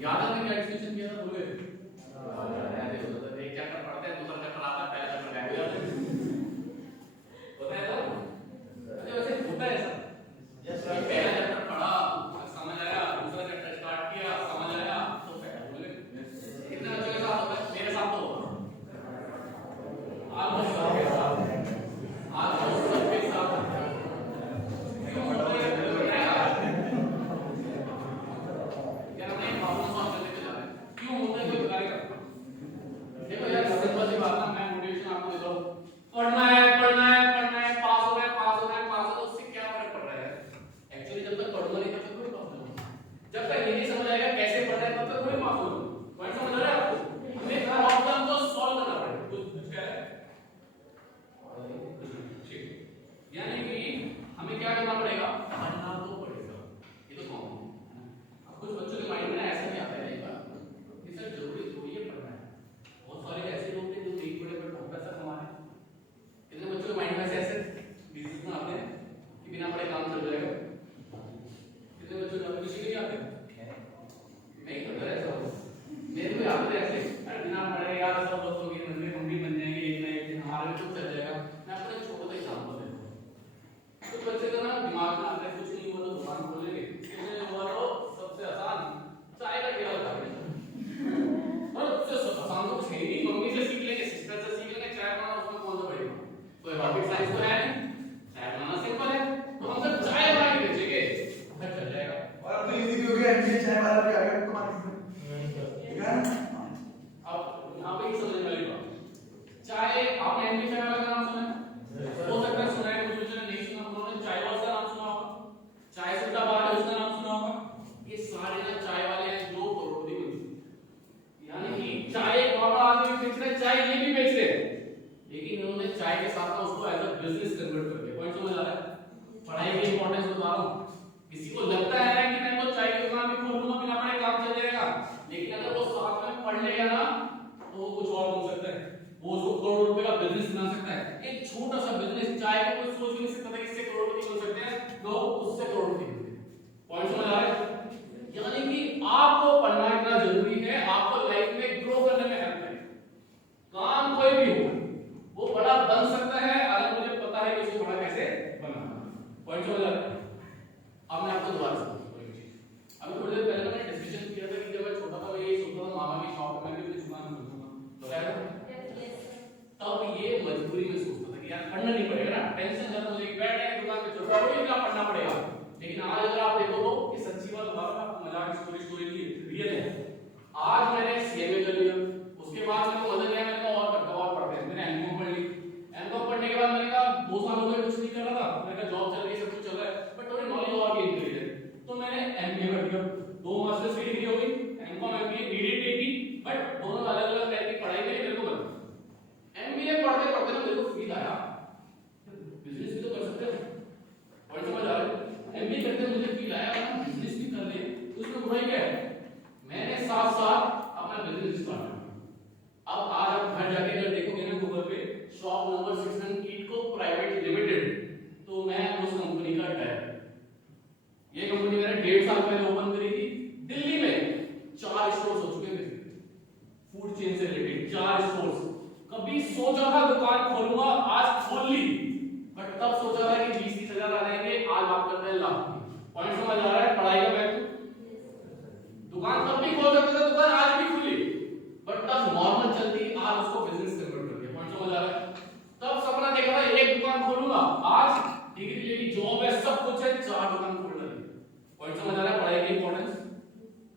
याद है क्या डिस्कशन किया था? भूल गए? एक चैप्टर पढ़ते हैं, दूसरा चैप्टर आता है, पहला चैप्टर गायब हो जाता है। होता है ना? अच्छा वैसे होता है ऐसा? पहला चैप्टर पढ़ा, समझ आया, दूसरा चैप्टर स्टार्ट किया, समझ आया, तो पहला भूल गए। कितने बच्चों के साथ होता है? मेरे साथ तो होता है। आज सबके साथ क्यों होता है? क्यों होता है कोई बताएगा? देखो यार सिंपल सी बात है, मैं मोटिवेशन आपको देता हूं, पढ़ना है पढ़ना है पढ़ना है, पास होना है पास होना है पास होना है, उससे क्या फर्क पड़ रहा है? एक्चुअली जब तक पढ़ूंगा नहीं तब तक कोई प्रॉब्लम नहीं, जब तक ये नहीं समझ आएगा कैसे पढ़ना है तब तक कोई पास होगा। पॉइंट समझ आ रहा है आपको? हमें प्रॉब्लम को सॉल्व करना पड़ेगा। कुछ क्या है ठीक, यानी कि हमें क्या करना पड़ेगा? पढ़ना तो पड़ेगा, ये तो कॉमन है। अब कुछ बच्चों के माइंड में ऐसा नहीं आता है कि सर जरूरी थोड़ी है पढ़ना है। बहुत सारे ऐसे लोग हैं जो एक बड़े बड़े बहुत पैसा कमा रहे हैं। कितने बच्चों के माइंड में ऐसे डिसीजन आते हैं कि बिना पढ़े काम चल जाएगा? कितने बच्चों को किसी नहीं आते? नहीं तो ऐसा हो, मेरे को याद है ऐसे, अरे बिना पढ़े यार सब दोस्तों की नजरें हम भी बन जाएंगे, एक ना एक दिन हमारा भी कुछ चल जाएगा। मैं आपको एक छोटा सा एग्जांपल देता हूं। कुछ बच्चे का ना दिमाग में आता है कुछ नहीं हुआ तो दुकान खोलेंगे, कितने हुआ तो सबसे आसान चाय का ठेला लगा देंगे। और सबसे आसान तो कुछ है नहीं, मम्मी से सीख लेंगे, सिस्टर से सीख लेंगे चाय बनाना, उसमें कौन सा पड़ेगा? कोई रॉकेट साइंस तो है नहीं, चाय बनाना सिंपल है, तो हम सब चाय बना के बेचेंगे, घर चल जाएगा। और अब तो इजी भी हो गया, एमबीए चाय वाला भी आ गया तो मार्केट में, ठीक है ना? अब यहाँ पे ही समझने वाली बात, चाय आपने एमबीए चाय वाला का नाम सुना है? हो सकता है सुना है, कुछ बच्चों ने नहीं सुना, उन्होंने चाय वाला का नाम सुना होगा, चाय सुट्टा बार है उसका नाम सुना होगा। ये सारे ना चाय वाले हैं जो करोड़पति बन चुके, यानी कि चाय नॉर्मल आदमी भी बेच रहे हैं, चाय ये भी बेच रहे हैं, लेकिन इन्होंने चाय के साथ में उसको एज अ बिजनेस कन्वर्ट कर दिया। पॉइंट समझ आ रहा है? पढ़ाई की इंपॉर्टेंस बता रहा हूं। किसी को लगता है कि मैं तो चाय की दुकान भी खोल लूंगा, बिना पढ़े काम चल जाएगा, लेकिन अगर वो साथ में पढ़ लेगा ना तो वो कुछ और बन सकता है, वो उसको करोड़ रुपए का बिजनेस बना सकता है। एक छोटा सा बिजनेस चाय को कोई सोच भी नहीं सकता कि इससे करोड़पति बन सकते हैं, लोग उससे करोड़पति बनते हैं। पॉइंट समझ आ रहा है? यानी कि आपको पढ़ना इतना जरूरी है, आपको लाइफ में ग्रो करने में हेल्प करेगा। काम कोई भी हो वो बड़ा बन सकता है अगर मुझे पता है कि उसको बड़ा कैसे बनाना। पॉइंट समझ आ रहा है? अब मैं आपको दोबारा समझाऊंगा एक चीज। अभी थोड़ी देर पहले मैंने डिस्कशन किया था कि जब मैं छोटा था मैं ये सोचता था मामा की शॉप में भी अपनी दुकान खोलूंगा, तो क्या था? तब ये मजबूरी में सोचता था कि यार पढ़ना नहीं पड़ेगा ना, टेंशन ज्यादा मुझे बैठ जाए दुकान पे छोटा कोई क्या पढ़ना पड़ेगा। लेकिन आज अगर आप देखो तो ये सच्ची बात बता रहा हूं आपको, मजाक स्टोरी की रियल है। आज मैंने सीएमए कर लिया, उसके बाद मेरे को मजा आया, मैंने कहा और करता और पढ़ते हैं, मैंने एमकॉम पढ़ ली। एमकॉम पढ़ने के बाद मैंने कहा 2 साल हो गए कुछ नहीं कर रहा था, मैंने कहा जॉब चल रही है सब कुछ चल रहा है, बट थोड़ी नॉलेज और गेन करी है, तो मैंने एमबीए कर लिया। 2 मास्टर्स की डिग्री हो गई, एमकॉम एमबीए नीडेड नहीं थी, बट दोनों अलग अलग टाइप की पढ़ाई मेरे को बनी। एमबीए पढ़ते पढ़ते ना मेरे को फील आया बिजनेस भी तो कर सकते हैं। पॉइंट समझ आ रहा है? एमबीए करते मुझे फील आया हम बिजनेस भी कर ले तो उसमें बुराई क्या है? मैंने साथ साथ अपना बिजनेस स्टार्ट किया। अब आज आप घर जाके अगर देखोगे ना गूगल पे शॉप नंबर 6 कीटको प्राइवेट लिमिटेड, तो मैं उस कंपनी का डायरेक्टर। ये कंपनी मैंने 1.5 साल पहले ओपन करी थी दिल्ली में, 4 स्टोर्स हो चुके हैं फूड चेन से रिलेटेड, 4 स्टोर्स। कभी सोचा था दुकान खोलूंगा, आज खोल ली, बट तब सोचा था कि 20-30 हजार आ जाएंगे, आज बात करते हैं लाख की। पॉइंट समझ आ रहा है? पढ़ाई का वैल्यू। दुकान तब भी खोल सकते थे, दुकान आज भी खुली, बट तब नॉर्मल चलती, आज उसको बिजनेस कन्वर्ट कर दिया। पॉइंट समझ आ रहा है? तब सपना देखा था एक दुकान खोलूंगा, आज डिग्री लेनी, जॉब है, सब कुछ है, 4 दुकान खोल डाली। पॉइंट समझ आ रहा है? पढ़ाई की इंपॉर्टेंस।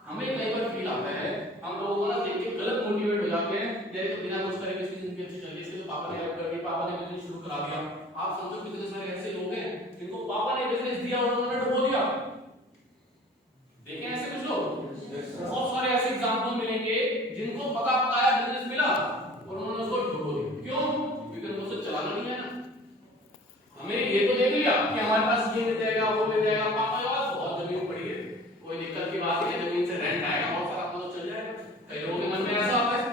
हमें कई बार फील आता है, हम लोगों को ना देख के गलत मोटिवेट हो जाते हैं, जैसे तो बिना कुछ करे किसी जिंदगी अच्छी चल रही है, तो पापा ने हेल्प कर दी, पापा ने बिजनेस शुरू करा दिया। आप समझो बिजनेस में ऐसे लोग हैं जिनको पापा ने बिजनेस दिया और उन्होंने डुबो दिया। देखें ऐसे कुछ लोग, बहुत सारे ऐसे एग्जांपल मिलेंगे जिनको पता पकाया बिजनेस मिला और उन्होंने उसको डुबो दिया। क्यों? क्योंकि उनको उसे चलाना नहीं है ना। हमें ये तो देख लिया कि हमारे पास ये मिल जाएगा वो मिल जाएगा, पापा के पास बहुत जमीन पड़ी है, कोई दिक्कत की बात नहीं है, जमीन से रेंट आएगा बहुत सारा, तो चल जाएगा। कई लोगों के मन में ऐसा आता है,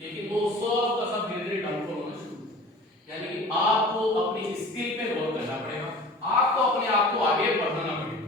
लेकिन वो सब का सब धीरे धीरे डाउनफॉल होना शुरू। यानी कि आपको अपनी स्किल पे वर्क करना पड़ेगा, आपको अपने आप को आगे बढ़ाना पड़ेगा।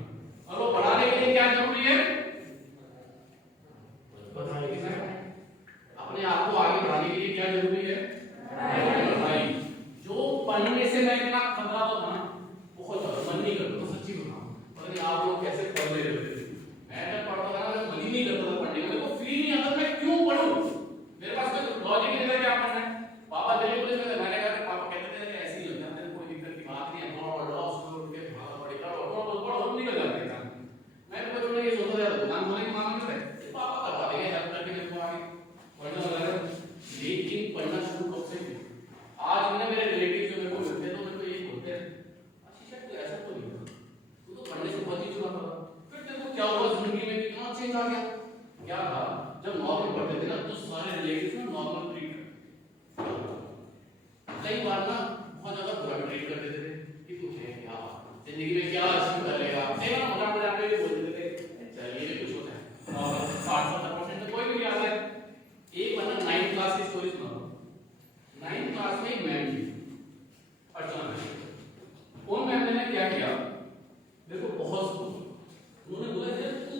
क्या था, जब नॉर्मल पढ़ते थे ना तो सारे रिलेटिव्स में नॉर्मल ट्रीट कई बार ना बहुत ज्यादा बुरा ट्रीट कर देते थे कि तू है क्या, जिंदगी में क्या अचीव कर लेगा, कई बार मजाक मजाक में भी बोल देते थे चलिए भी कुछ होता है और 60-70% तो कोई भी नहीं आता है। एक बार ना 9th क्लास की स्टोरी सुना, 9th क्लास में एक मैम थी अर्चना मैम, उन मैम ने क्या किया, मेरे को बहुत उन्होंने बोला यार तू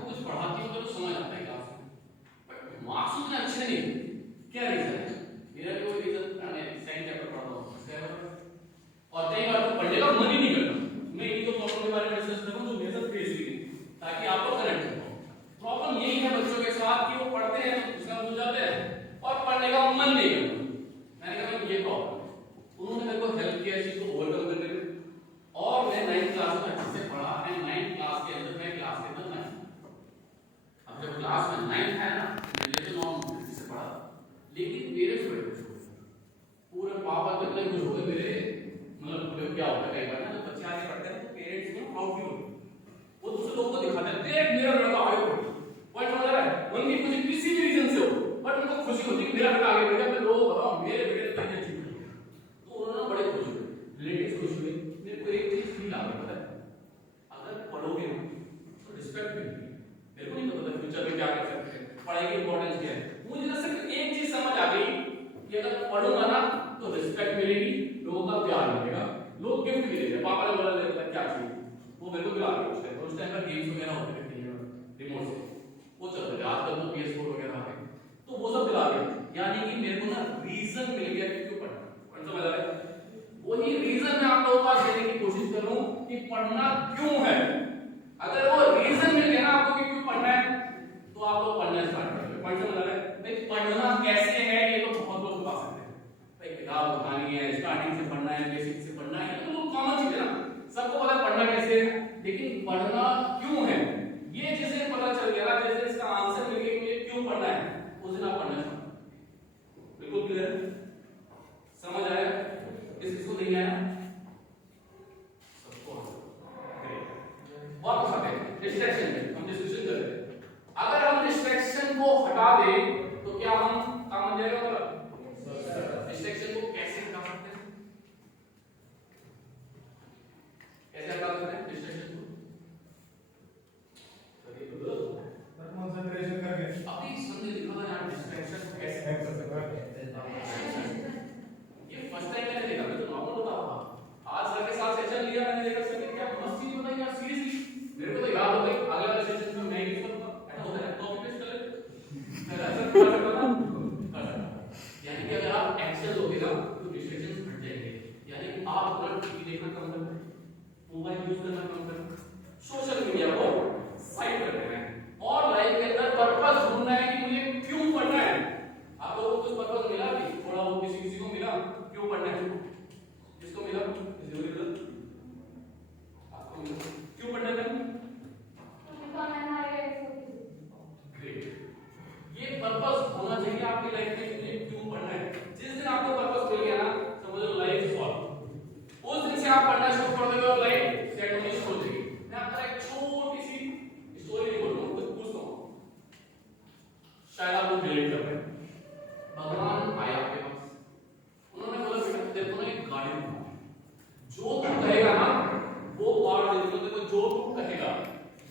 कुछ पढ़ाती हो तो समझ आता है क्लास में, बट मार्क्स उतने अच्छे नहीं, क्या रीजन है? मेरा भी कोई रीजन मैं सेकंड चैप्टर पढ़ रहा हूं और कई बार तो पढ़ने का मन ही नहीं करता। मैं इन्हीं तो प्रॉब्लम के बारे में डिस्कस करूं जो मेरे साथ फेस हुई ताकि आपको कनेक्ट कर पाऊं। प्रॉब्लम यही है बच्चों के साथ कि वो पढ़ते हैं तो उसका भूल जाते हैं और पढ़ने का मन नहीं करता। मैंने कहा ये प्रॉब्लम, उन्होंने मेरे को हेल्प किया इस चीज को ओवरकम करने में और मैं 9th क्लास में अच्छे से पढ़ा एंड 9th क्लास के अंदर मैं क्लास के अंदर 9 अब जब क्लास में 9 है ना मुझे तो नॉर्मल से पढ़ा, लेकिन मेरे से बड़े पूरे पापा तो इतने खुश हो गए मेरे, मतलब क्या होता है कई बार ना जब बच्चे आगे पढ़ते हैं तो पेरेंट्स को प्राउड फील होता है, वो दूसरे लोगों को दिखाते हैं देख मेरा लड़का आगे बढ़ गया, पॉइंट समझ रहा है? उनकी खुशी किसी भी रीजन से हो बट उनको खुशी होती है मेरा बेटा आगे बढ़ गया, मैं लोगों को बताऊं मेरे बेटे ने कहीं अचीव किया, तो उन्होंने बड़े खुश हुए, रिलेटिव्स खुश हुए। मेरे को एक चीज फील आ रहा पता है, अगर पढ़ोगे तो रिस्पेक्ट मिलेगी। मेरे को नहीं पता फ्यूचर में क्या कर सकते हैं, पढ़ाई की इंपॉर्टेंस क्या है, मुझे ना सिर्फ एक चीज समझ आ गई कि अगर पढ़ूंगा ना तो रिस्पेक्ट मिलेगी, लोगों का प्यार मिलेगा, लोग गिफ्ट मिलेंगे, पापा ने बोला लेता क्या चाहिए वो मेरे को दिला के उस टाइम पर गेम्स वगैरह होते थे रिमोट से वो चलते थे, आजकल तो PS4 वगैरह आ गए तो वो सब दिला के, यानी कि मेरे को ना रीजन मिल गया कि क्यों पढ़ना, पढ़ना समझ आ रहा है? वही रीजन मैं आप लोगों को देने की कोशिश कर रहा हूं कि पढ़ना क्यों है। अगर वो रीजन मिल गया ना आपको कि क्यों पढ़ना है तो आप लोग पढ़ना स्टार्ट करेंगे। पढ़ समझ आ रहा है? भाई पढ़ना कैसे है ये तो बहुत लोग बता सकते हैं, भाई किताब उठानी है, स्टार्टिंग से पढ़ना है, बेसिक से पढ़ना है, ये तो कॉमन चीज है ना, सबको पता है पढ़ना कैसे है, लेकिन पढ़ना क्यों है ये जिसे पता चल गया ना, जैसे इसका आंसर मिल गया मुझे क्यों पढ़ना है उस दिन आप पढ़ना शुरू। बिल्कुल क्लियर, समझ आया? किसको नहीं आया? सबको वापस आते हैं डिस्ट्रैक्शन पे, हम डिस्कशन कर रहे हैं। अगर हम डिस्ट्रैक्शन को हटा दें तो क्या हम काम हो जाएगा? डिस्ट्रैक्शन को कैसे हटा सकते हैं? कैसे हटा सकते हैं डिस्ट्रैक्शन को? कंसंट्रेशन करके अभी समझे दिखा था यार डिस्ट्रैक्शन को कैसे कर सकते हैं। ये फर्स्ट टाइम मैंने देखा, मैं तो नॉर्मल बता रहा था, आज सर के साथ सेशन लिया मैंने, देखा सर क्या मस्त चीज बताई यार, सीरियसली मेरे को तो याद हो गई, अगले वाले सेशन में मैं ही करूंगा, ऐसा होता है कॉपी पेस्ट कर ले मैं ऐसा कर सकता ना, यानी कि अगर आप एक्सेल लोगे ना तो डिस्ट्रैक्शंस हट जाएंगे, यानी कि आप अपना टीवी देखना कम कर दें, मोबाइल यूज करना कम कर दें, सोशल मीडिया को साइड कर देना है और लाइफ के अंदर पर्पस ढूंढना है कि मुझे क्यों पढ़ना है। आप लोगों को कुछ पर्पस मिला भी, थोड़ा वो किसी को मिला क्यों पढ़ना है, किसको मिला, किसी को मिला, आपको मिला क्यों पढ़ना है? ये पर्पस होना चाहिए आपकी लाइफ में, मुझे क्यों पढ़ना है। जिस दिन आपको पर्पस मिल गया ना समझ लो लाइफ सॉल्व, उस दिन से आप पढ़ना शुरू कर दोगे और लाइफ सेट होनी शुरू हो जाएगी। मैं आपको एक छोटी सी स्टोरी नहीं बोलूंगा, कुछ पूछता हूं, शायद आप लोग रिलेट कर पाए। भगवान आया आपके पास, उन्होंने बोला बेटा तेरे को ना एक गाड़ी दूंगा, जो तू कहेगा ना वो पार्ट दे दूंगा तेरे को, जो तू कहेगा,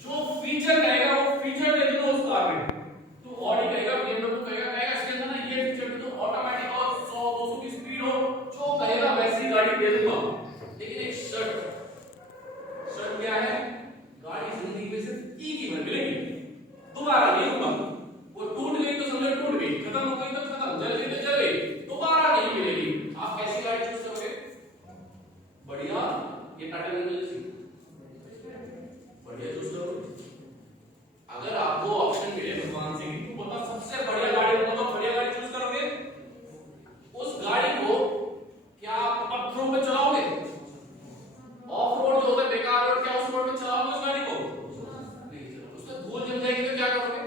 जो फीचर कहेगा वो फीचर दे दूंगा उस कार में। तू ऑडी कहेगा, BMW कहेगा इसके अंदर ना ये फीचर तो ऑटोमेटिक और 100-200 की स्पीड हो, जो कहेगा वैसी गाड़ी दे दूंगा, लेकिन एक शर्त क्या है, गाड़ी जिंदगी में सिर्फ एक ही बार मिलेगी, दोबारा नहीं होगा। वो टूट गई तो समझो टूट गई, खत्म हो गई तो खत्म, जल गई तो जल गई, दोबारा नहीं मिलेगी। आप कैसी गाड़ी चूज करोगे? बढ़िया, ये टाटा नेक्सॉन जैसी बढ़िया चूज करोगे। अगर आपको ऑप्शन मिले भगवान से कि बता सबसे बढ़िया गाड़ी कौन, तो बढ़िया गाड़ी चूज करोगे। उस गाड़ी को क्या आप पत्थरों पे चलाओगे? ऑफ रोड जो होता है बेकार रोड, क्या उस रोड पे चलाओगे उस गाड़ी को? नहीं चलाओगे। उसमें धूल जम जाएगी तो क्या करोगे?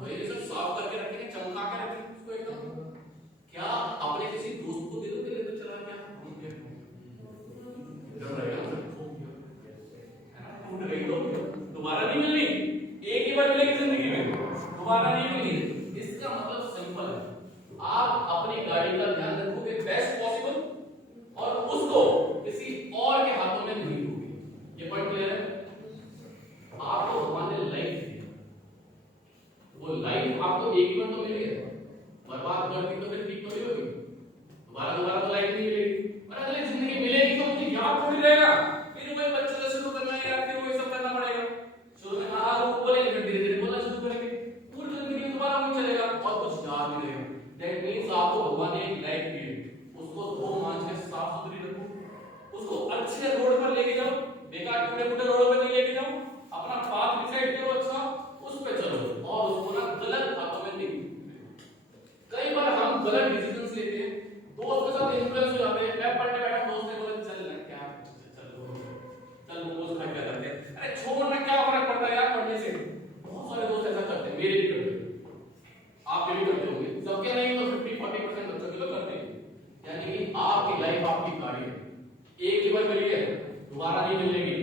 वही सब साफ करके रखेंगे, चमका के रखेंगे उसको एकदम। क्या अपने किसी दोस्त को दे दोगे लेकर चला क्या? टूट गई तो दोबारा नहीं मिलनी, एक ही बार मिलेगी जिंदगी में। दोबारा नहीं मिलेगी। इसका मतलब सिंपल है, आप अपनी गाड़ी का ध्यान रखोगे बेस्ट पॉसिबल और उसको किसी और के हाथों में नहीं दोगे। ये पॉइंट क्लियर है? आपको भगवान ने लाइफ दी, वो लाइफ आपको एक बार तो मिली है, बर्बाद कर दी तो फिर ठीक तो नहीं होगी, दोबारा दोबारा तो लाइफ नहीं मिलेगी। और अगली जिंदगी मिलेगी तो मुझे याद थोड़ी रहेगा, फिर वही बच्चे से शुरू करना है यार, फिर वही सब करना पड़ेगा। शुरू में हाँ वो बोलेंगे, फिर धीरे धीरे बोलना शुरू करेंगे, पूरी जिंदगी में दोबारा वही चलेगा और कुछ याद नहीं रहेगा। दैट मींस आपको भगवान ने एक लाइफ दी है, उसको धो मांज के साफ सुथरी रखो, उसको अच्छे रोड पर लेके जाओ, बेकार टूटे फूटे रोड पर नहीं लेके जाओ, अपना पाथ डिसाइड करो अच्छा, उस पे चलो और उसको ना गलत हाथों में नहीं। कई बार हम गलत डिसीजंस लेते हैं, दोस्त के साथ इन्फ्लुएंस हो जाते हैं। मैं पढ़ने बैठा, दोस्त ने बोला चल ना क्या चल मोमोज खा के आते हैं, अरे छोड़ ना क्या फर्क पड़ता है यार पढ़ने से। बहुत सारे दोस्त ऐसा करते हैं, मेरे भी करते हैं, आपके भी करते होंगे, सबके नहीं तो 50-40% बच्चों के लोग करते हैं। यानी कि आपकी लाइफ आपकी गाड़ी है, एक ही बार मिली है, दोबारा नहीं मिलेगी।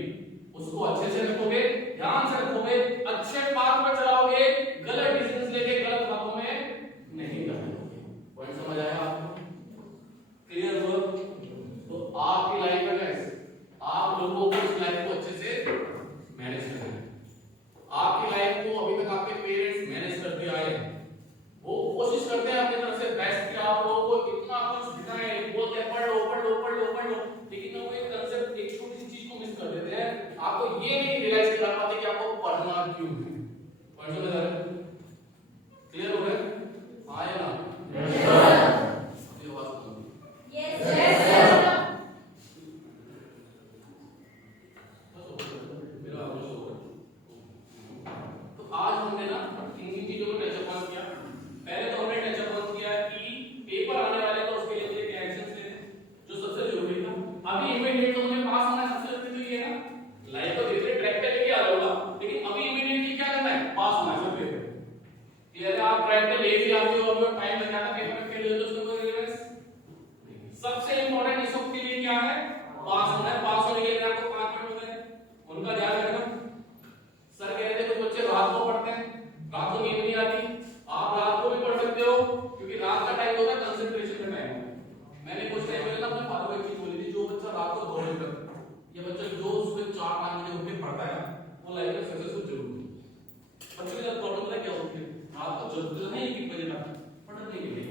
उसको अच्छे से रखोगे, ध्यान से रखोगे, अच्छे पाथ पर चलाओगे, गलत डिसीजंस लेके गलत हाथों में नहीं जाओगे। पॉइंट समझ आया आपको? क्लियर हुआ? तो आपकी लाइफ है गाइस, आप लोगों को इस लाइफ को अच्छे से मैनेज करना है। आपकी लाइफ को अभी तक आपके पेरेंट्स मैनेज करते आए हैं, वो कोशिश करते हैं अपनी तरफ से बेस्ट कि आप लोगों को इतना कुछ दिखाएं, बोलते हैं पढ़ लो पढ़ लो पढ़ लो पढ़ लो, लेकिन वो एक कंसेप्ट, एक छोटी सी चीज को मिस कर देते हैं। आपको ये नहीं रियलाइज कर पाते कि आपको पढ़ना क्यों है। पॉइंट समझ आ रहा है? क्लियर हो गया? हाँ या ना? सबसे इंपॉर्टेंट इस वक्त के लिए क्या है? पास होना है। पास होने के लिए आपको 5 मिनट होते हैं, उनका ध्यान रखना। सर कह रहे थे कुछ बच्चे रात को पढ़ते हैं, रात को नींद नहीं आती, आप रात को भी पढ़ सकते हो क्योंकि रात का टाइम होता है कंसंट्रेशन का टाइम। मैंने कुछ टाइम पहले ना अपने फादर को एक चीज बोली थी, जो बच्चा रात को 2 बजे तक, ये बच्चा जो सुबह 4-5 बजे उठ के पढ़ता है वो लाइफ में सक्सेसफुल जरूर होगा। बच्चों का प्रॉब्लम है क्या होती है, रात को जल्दी नहीं 1 बजे तक पढ़ने के लिए,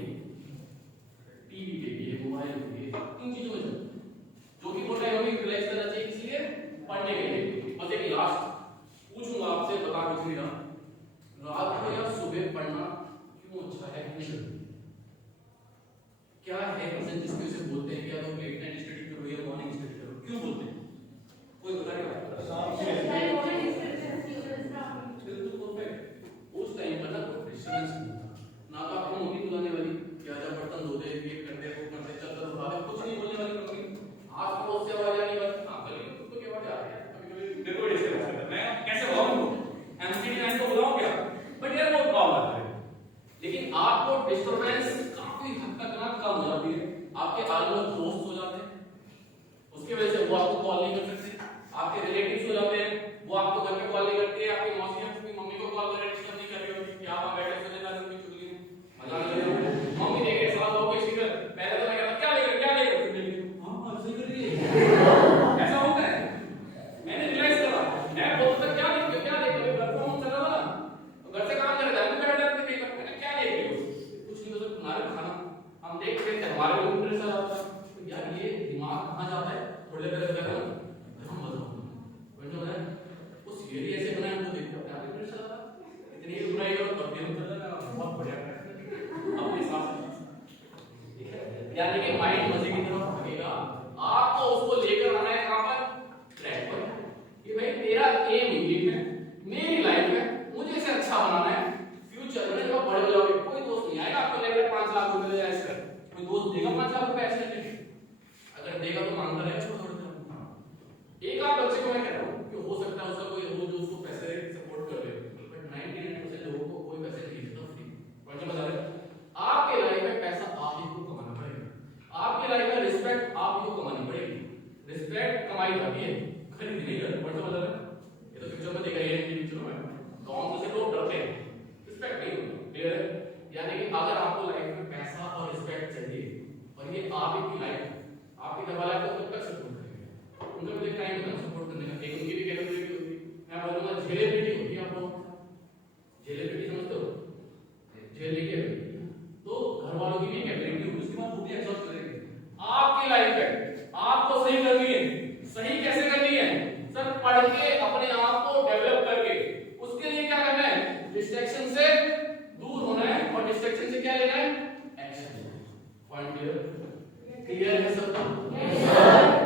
टीवी के लिए, मोबाइल के लिए, इन चीजों में जो कि वो टाइम हमें यूटिलाइज करना चाहिए, इसलिए पढ़ने के लिए। बस एक लास्ट पूछूंगा आपसे, बता दीजिएगा रात को या सुबह पढ़ना क्यों अच्छा है, क्यों जरूरी क्या है? रीजन जिसके उसे बोलते हैं कि या तो लेट नाइट स्टडी करो या मॉर्निंग स्टडी करो, क्यों बोलते हैं? कोई बताएगा? उस टाइम पर ना कोई डिस्टर्बेंस नहीं था, ना तो आपको मम्मी बुलाने वाली क्या जा बर्तन धो दे, ये कर दे, वो कर दे, चद्दर उठा दे, कुछ नहीं बोलने वाली मम्मी। आज तो उससे आवाज आ रही है, हां गली में तो क्या आवाज आ रही है, कभी-कभी मेरे को डिस्टर्ब करता है, मैं कैसे बुलाऊं? एमसीडी लाइन को बुलाऊं क्या? बट यार बहुत प्रॉब्लम है। लेकिन आपको डिस्टर्बेंस काफी हद तक ना कम हो जाती है, आपके आसपास दोस्त हो जाते हैं, उसकी वजह से वो आपको कॉल नहीं कर सकते, आपके रिलेटिव्स हो जाते हैं, वो आपको घर पे कॉल नहीं करते हैं, आपकी मौसी अपनी मम्मी को कॉल करके डिस्टर्ब नहीं कर रही होती कि आप वहां बैठे सोने जा रहे हो, चुगली मजा ले रहे हो, मम्मी देखे साथ हो गई स्पीकर, पहले तो मैं कहता क्या लेकर हां ऐसे कर रही है, ऐसा होता है। मैंने रियलाइज करा, मैं बोलता क्या देख रहे हो, घर पर हम चला वाला तो घर से काम कर रहा है, मैं बैठ जाते थे, मैंने क्या देख रहे हो, कुछ नहीं, तो तुम्हारे खाना हम देख रहे थे, हमारे को इंटरेस्ट आ जाता है यार, ये दिमाग कहां जाता है, थोड़ी देर क्या करो हम बताओ है उस एरिया से बनाया वो देखो क्या इंटरेस्ट आ रहा है, इतनी बुराई करो तब भी हम कर लेना बहुत बढ़िया अपने हिसाब से, ठीक है? यानी कि माइंड मजे की तरफ भागेगा, आपको उसको लेकर आना है कहां पर? ट्रैक पर, कि भाई तेरा एम ये है, मेरी लाइफ है, मुझे इसे अच्छा बनाना है, फ्यूचर में जब बड़े हो जाओगे कोई दोस्त नहीं आएगा आपको लेकर 5 लाख रुपए ले ऐसे कर, कोई दोस्त देगा 5 लाख रुपए ऐसे लेके? अगर देगा तो मांगता रहेगा, छोड़ देगा। एक आध बच्चे को मैं कह रहा हूं कि हो सकता है उसका कोई हो जो उसको पैसे सपोर्ट कर ले, बट 99% लोगों को कोई पैसे नहीं देता फ्री। पॉइंट समझ आ रहा है? आपके लाइफ में पैसा आप ही को कमाना पड़ेगा, आपकी लाइफ में रिस्पेक्ट आप ही को कमानी पड़ेगी। यानी कि अगर आपको लाइफ में पैसा और रिस्पेक्ट चाहिए और ये आप ही की लाइफ है, आपके घर वाले आपको कब तक सपोर्ट करेंगे? उनका भी एक टाइम होता है सपोर्ट करने का, एक उनकी भी कैपेबिलिटी होती है। मैं बोलूंगा झेलेबिलिटी होती है आप लोगों के साथ। झेलेबिलिटी समझते हो? झेलने की ability। तो घर वालों की भी कैपेबिलिटी होगी, उसके बाद वो भी एडजस्ट करेंगे। आपकी लाइफ है, आपको सही करनी है। सही कैसे करनी है? सर पढ़ के अपने आप को डेवलप करके। उसके लिए क्या करना है? डिस्ट्रैक्शन से दूर होना है और डिस्ट्रैक्शन से क्या लेना है? एक्शन। Point clear? क्लियर है